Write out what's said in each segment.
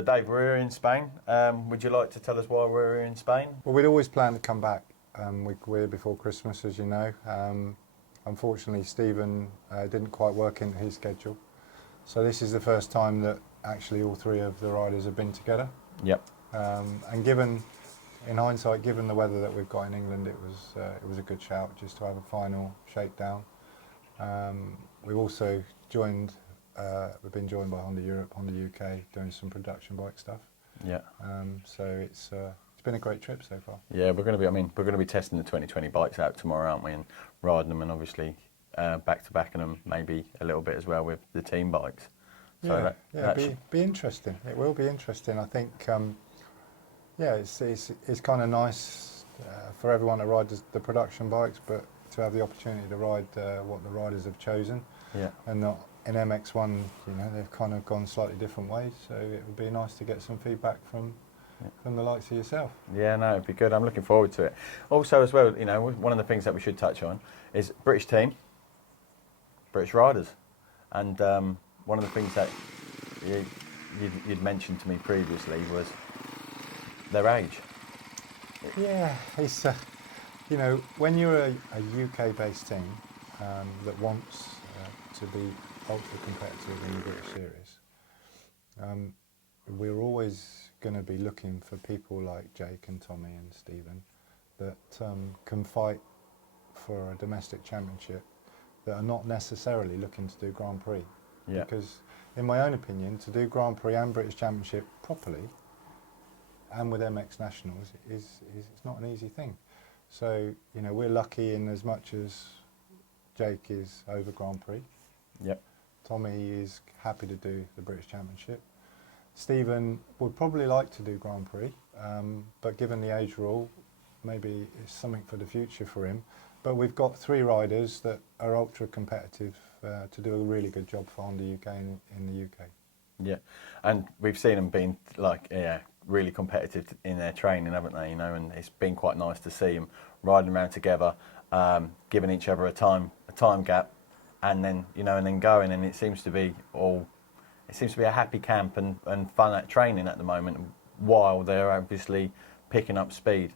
So Dave, we're in Spain. Would you like to tell us why we're in Spain? Well, we'd always planned to come back. We're before Christmas, as you know. Unfortunately, Steven didn't quite work into his schedule. So this is the first time that actually all three of the riders have been together. Yep. And given, in hindsight, given the weather that we've got in England, it was a good shout just to have a final shakedown. We've also joined. We've been joined by Honda Europe, Honda UK, doing some production bike stuff. Yeah. So it's been a great trip so far. Yeah, we're going to be testing the 2020 bikes out tomorrow, aren't we? And riding them, and obviously back to back, and them maybe a little bit as well with the team bikes. So it'll be interesting. It will be interesting. I think. It's kind of nice for everyone to ride the production bikes, but to have the opportunity to ride what the riders have chosen. Yeah. And not in MX1, they've kind of gone slightly different ways. So it would be nice to get some feedback from the likes of yourself. Yeah, no, it'd be good. I'm looking forward to it. Also, as well, one of the things that we should touch on is British team, British riders, and one of the things that you'd mentioned to me previously was their age. Yeah, it's when you're a UK-based team that wants to be ultra competitive in the British series, we're always going to be looking for people like Jake and Tommy and Steven that can fight for a domestic championship that are not necessarily looking to do Grand Prix. Yeah. Because in my own opinion, to do Grand Prix and British Championship properly and with MX Nationals is it's not an easy thing. So, we're lucky in as much as Jake is over Grand Prix. Yep. Tommy is happy to do the British Championship. Steven would probably like to do Grand Prix, but given the age rule, maybe it's something for the future for him. But we've got three riders that are ultra competitive to do a really good job for Honda UK in the UK. Yeah, and we've seen them being really competitive in their training, haven't they? And it's been quite nice to see them riding around together, giving each other a time gap, and then going. And it seems to be a happy camp and fun at training at the moment, while they're obviously picking up speed,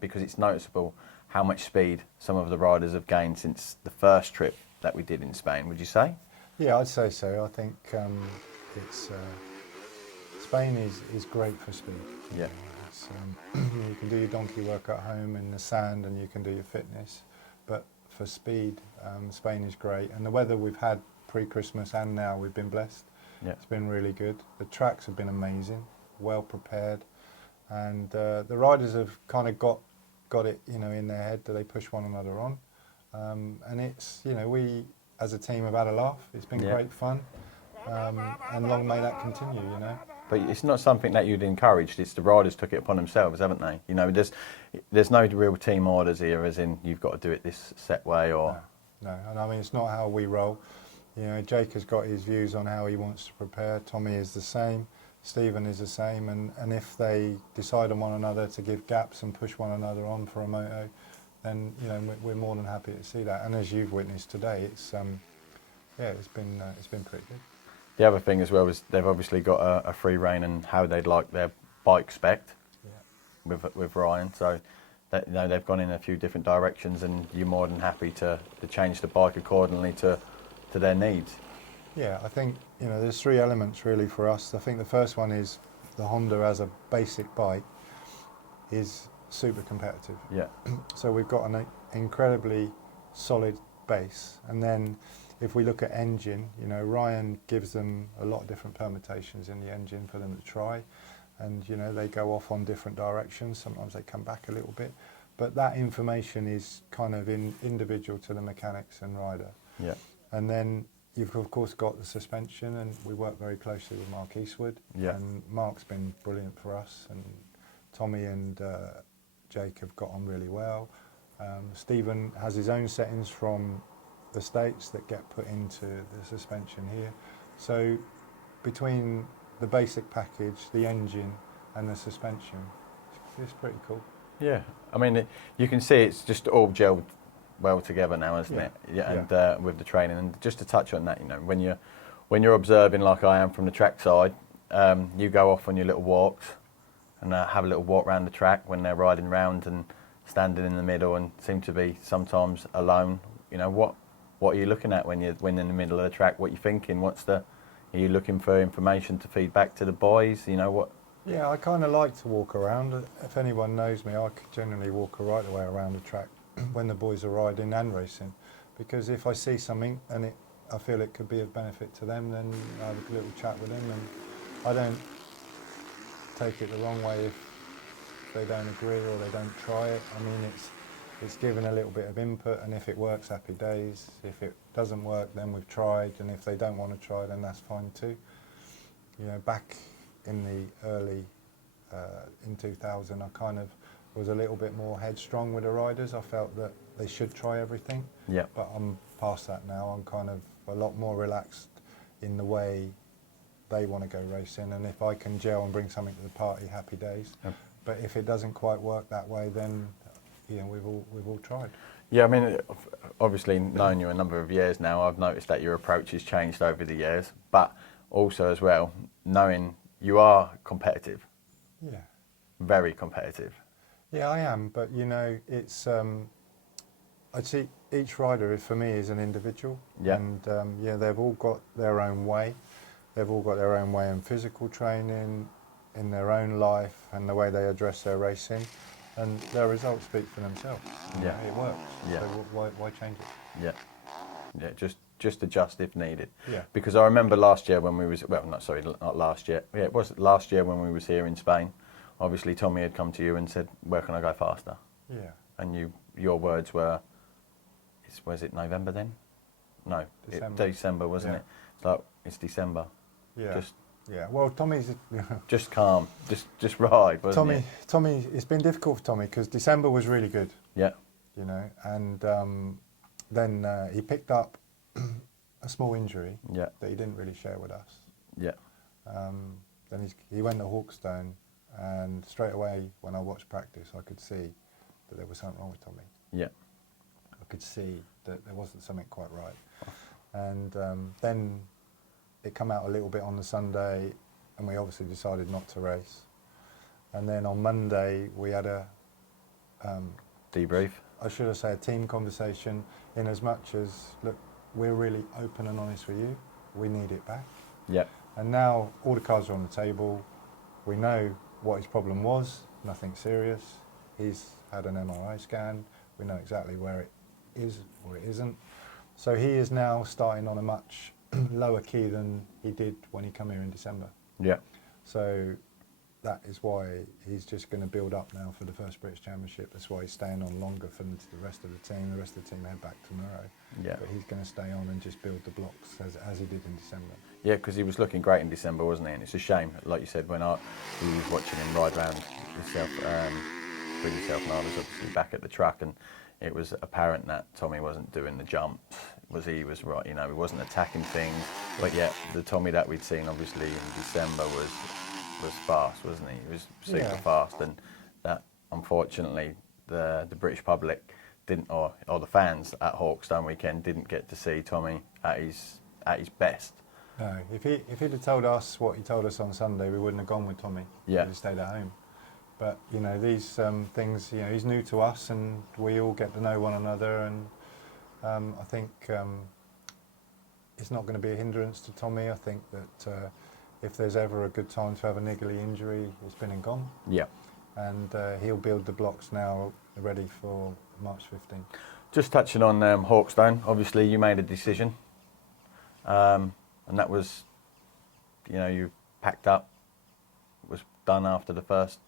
because it's noticeable how much speed some of the riders have gained since the first trip that we did in Spain. Would you say? Yeah, I'd say so. I think Spain is great for speed. Yeah. You can do your donkey work at home in the sand, and you can do your fitness. But for speed, Spain is great. And the weather we've had pre-Christmas and now, we've been blessed. Yeah. It's been really good. The tracks have been amazing, well prepared, and the riders have kind of got it, in their head that they push one another on. And it's, we as a team have had a laugh. It's been great fun, and long may that continue. But it's not something that you'd encouraged. It's the riders took it upon themselves, haven't they? There's no real team orders here, as in you've got to do it this set way or. No, and I mean it's not how we roll. Jake has got his views on how he wants to prepare. Tommy is the same. Steven is the same. And if they decide on one another to give gaps and push one another on for a moto, then we're more than happy to see that. And as you've witnessed today, it's been pretty good. The other thing as well is they've obviously got a free rein and how they'd like their bike spec'd with Ryan. So they've gone in a few different directions, and you're more than happy to change the bike accordingly to their needs. Yeah, I think there's three elements really for us. I think the first one is the Honda as a basic bike is super competitive. Yeah. So we've got an incredibly solid base, and then if we look at engine, Ryan gives them a lot of different permutations in the engine for them to try, and they go off on different directions. Sometimes they come back a little bit, but that information is kind of individual to the mechanics and rider. Yeah. And then you've of course got the suspension, and we work very closely with Mark Eastwood. Yeah. And Mark's been brilliant for us, and Tommy and Jake have got on really well. Steven has his own settings from the States that get put into the suspension here. So between the basic package, the engine and the suspension, it's pretty cool. Yeah, I mean, you can see it's just all gelled well together now, isn't it? Yeah. And with the training, and just to touch on that, when you're observing like I am from the track side, you go off on your little walks and have a little walk around the track when they're riding round and standing in the middle and seem to be sometimes alone. You know, what are you looking at when you're in the middle of the track? What are you thinking? Are you looking for information to feed back to the boys? You know what? Yeah, I kind of like to walk around. If anyone knows me, I generally walk right the way around the track when the boys are riding and racing, because if I see something and I feel it could be of benefit to them, then I have a little chat with them, and I don't take it the wrong way if they don't agree or they don't try it. I mean, it's given a little bit of input, and if it works, happy days. If it doesn't work, then we've tried, and if they don't want to try, then that's fine too. You know, back in the early, in 2000, I kind of was a little bit more headstrong with the riders. I felt that they should try everything. Yeah. But I'm past that now. I'm kind of a lot more relaxed in the way they want to go racing, and if I can gel and bring something to the party, happy days. Yep. But if it doesn't quite work that way, then you know, we've all tried. Yeah, I mean, obviously knowing you a number of years now, I've noticed that your approach has changed over the years, but also as well, knowing you are competitive. Yeah. Very competitive. Yeah, I am, but you know, it's I'd see each rider for me is an individual. Yeah. And yeah, they've all got their own way. They've all got their own way in physical training, in their own life, and the way they address their racing, and their results speak for themselves. You Yeah. know, it works. Yeah. So why change it? Yeah. Yeah, just adjust if needed. Yeah. Because I remember last year when we was, well, not last year. Yeah, it was last year when we was here in Spain. Obviously, Tommy had come to you and said, "Where can I go faster?" Yeah. And your words were, was it November then? No, December. December, wasn't Yeah. it? It's like, it's December. Yeah. Just Yeah. Well, Tommy's. just calm, just ride, wasn't it? Tommy. It's been difficult for Tommy because December was really good. Yeah. You know, and then he picked up a small injury. Yeah. That he didn't really share with us. Yeah. Then he went to Hawkstone, and straight away when I watched practice, I could see that there was something wrong with Tommy. Yeah. I could see that there wasn't something quite right. And then it come out a little bit on the Sunday, and we obviously decided not to race. And then on Monday we had a Debrief. I should have said a team conversation, in as much as, look, we're really open and honest with you, we need it back. Yeah. And now all the cards are on the table, we know what his problem was, nothing serious, he's had an MRI scan, we know exactly where it is or it isn't. So he is now starting on a much lower key than he did when he came here in December. Yeah. So that is why he's just going to build up now for the first British Championship. That's why he's staying on longer for the rest of the team. The rest of the team head back tomorrow. Yeah. But he's going to stay on and just build the blocks as he did in December. Yeah, because he was looking great in December, wasn't he? And it's a shame, like you said, when we was watching him ride around himself, with himself, and I was obviously back at the track, and it was apparent that Tommy wasn't doing the jumps. He was right, you know, he wasn't attacking things. But yet, the Tommy that we'd seen, obviously, in December was fast, wasn't he? He was super fast, and that, unfortunately, the British public didn't, or the fans at Hawkstone weekend didn't get to see Tommy at his best. No, if he'd have told us what he told us on Sunday, we wouldn't have gone with Tommy. Yeah. We'd have stayed at home. But, you know, these things, you know, he's new to us, and we all get to know one another, and I think it's not going to be a hindrance to Tommy. I think that if there's ever a good time to have a niggly injury, it's been and gone. Yeah. And he'll build the blocks now ready for March 15. Just touching on Hawkstone, obviously you made a decision, and that was, you know, you packed up, was done after the first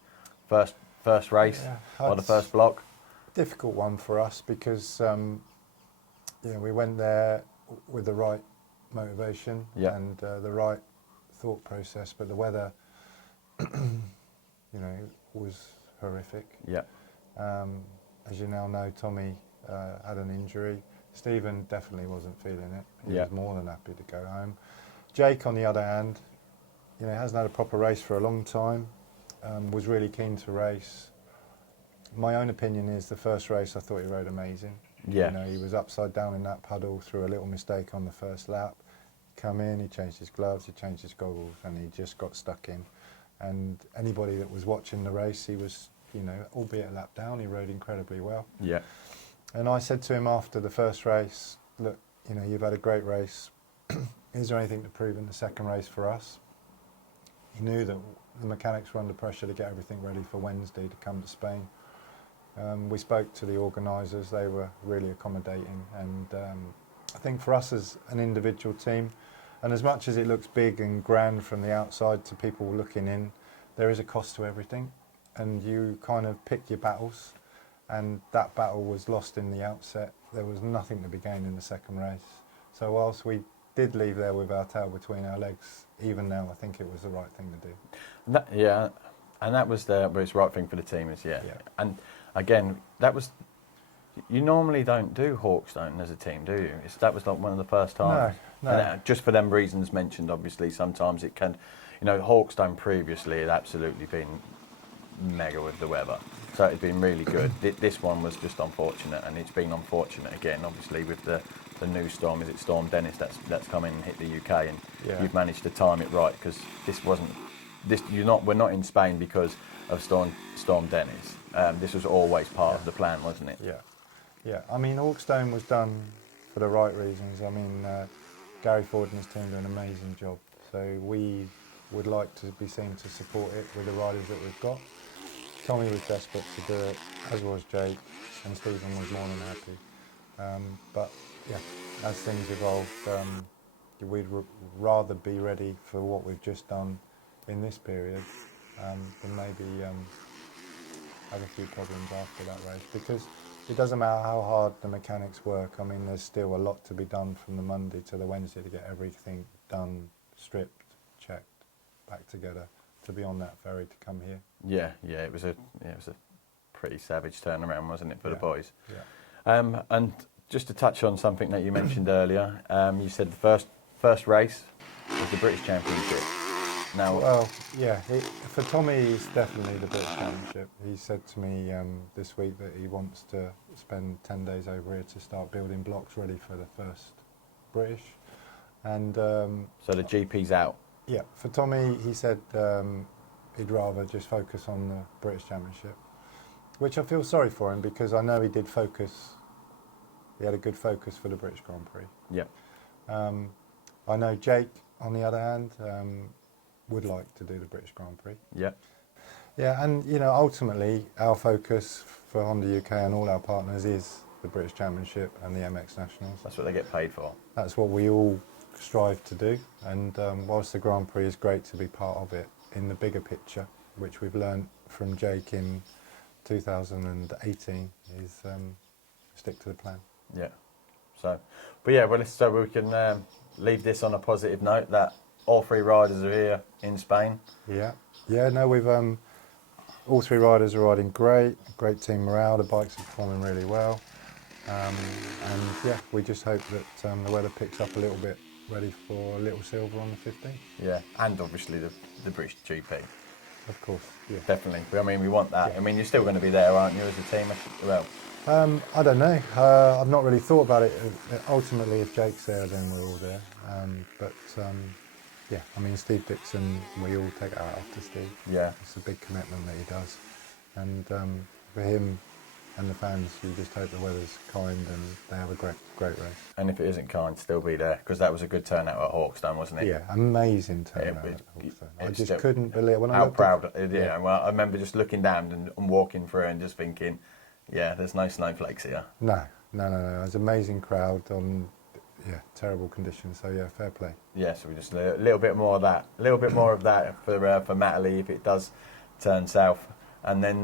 race, or the first block. Difficult one for us because you know, we went there with the right motivation and the right thought process, but the weather, you know, was horrific. Yeah. As you now know, Tommy had an injury. Stephen definitely wasn't feeling it. He was more than happy to go home. Jake, on the other hand, you know, hasn't had a proper race for a long time. Was really keen to race. My own opinion is the first race I thought he rode amazing. Yeah. You know, he was upside down in that puddle through a little mistake on the first lap. come in, he changed his gloves, he changed his goggles, and he just got stuck in. And anybody that was watching the race, he was, you know, albeit a lap down, he rode incredibly well. Yeah. And I said to him after the first race, look, you know, you've had a great race. Is there anything to prove in the second race for us? He knew that the mechanics were under pressure to get everything ready for Wednesday to come to Spain. We spoke to the organisers, they were really accommodating, and I think for us as an individual team, and as much as it looks big and grand from the outside to people looking in, there is a cost to everything, and you kind of pick your battles, and that battle was lost in the outset. There was nothing to be gained in the second race. So whilst we did leave there with our tail between our legs, even now I think it was the right thing to do. Yeah, and that was the right thing for the team, yeah. And again, that was, you normally don't do Hawkstone as a team, do you? That was like one of the first times. No. And just for them reasons mentioned, obviously, sometimes it can, you know, Hawkstone previously had absolutely been mega with the weather. So it's been really good. This one was just unfortunate, and it's been unfortunate again, obviously, with the new storm. Is it Storm Dennis that's come in and hit the UK, and you've managed to time it right, because we're not in Spain because of Storm Dennis. This was always part of the plan, wasn't it? Yeah. I mean, Hawkstone was done for the right reasons. I mean, Gary Ford and his team do an amazing job. So we would like to be seen to support it with the riders that we've got. Tommy was desperate to do it, as was Jake, and Stephen was more than happy. But yeah, as things evolved, we'd rather be ready for what we've just done in this period than maybe have a few problems after that race, because it doesn't matter how hard the mechanics work. I mean, there's still a lot to be done from the Monday to the Wednesday to get everything done, stripped, checked, back together, to be on that ferry to come here. Yeah, it was a pretty savage turnaround, wasn't it, for the boys? Yeah. And just to touch on something that you mentioned earlier, you said the first race was the British Championship. Now, well, yeah, for Tommy, it's definitely the British Championship. He said to me this week that he wants to spend 10 days over here to start building blocks ready for the first British. And so the GP's out. Yeah, for Tommy, he said he'd rather just focus on the British Championship, which I feel sorry for him, because I know he did focus. He had a good focus for the British Grand Prix. Yeah. I know Jake, on the other hand, would like to do the British Grand Prix. Yeah. Yeah, and you know, ultimately, our focus for Honda UK and all our partners is the British Championship and the MX Nationals. That's what they get paid for. That's what we all strive to do, and whilst the Grand Prix is great to be part of it, in the bigger picture, which we've learned from Jake in 2018, is stick to the plan. Yeah. So, but yeah, well, so we can leave this on a positive note that all three riders are here in Spain. Yeah. No, we've all three riders are riding great team morale. The bikes are performing really well, and yeah, we just hope that the weather picks up a little bit, ready for Little Silver on the 15th. Yeah, and obviously the British GP. Of course, yeah. Definitely. I mean, we want that. Yeah. I mean, you're still going to be there, aren't you, as a team? Well, I don't know. I've not really thought about it. Ultimately, if Jake's there, then we're all there. Yeah, I mean, Steve Dixon, we all take it out after Steve. Yeah. It's a big commitment that he does. And for him and the fans, you just hope the weather's kind and they have a great race. and if it isn't kind, still be there, because that was a good turnout at Hawkstone, wasn't it? Yeah, amazing turnout It- at Hawkstone. I it's just still- couldn't believe when I How looked proud, at, yeah. Well, I remember just looking down and walking through and just thinking, yeah, there's no snowflakes here. No. It was an amazing crowd on terrible conditions. So yeah, fair play. Yeah, so we just a little bit more of that, for Matterley if it does turn south. And then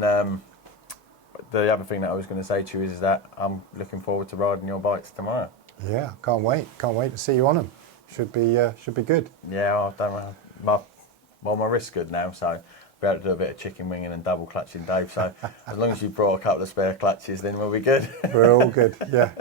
the other thing that I was going to say to you is that I'm looking forward to riding your bikes tomorrow. Yeah, can't wait to see you on them. Should be good. Yeah, I've done my wrist's good now, so I'll be able to do a bit of chicken winging and double clutching, Dave. So as long as you brought a couple of spare clutches, then we'll be good. We're all good. Yeah.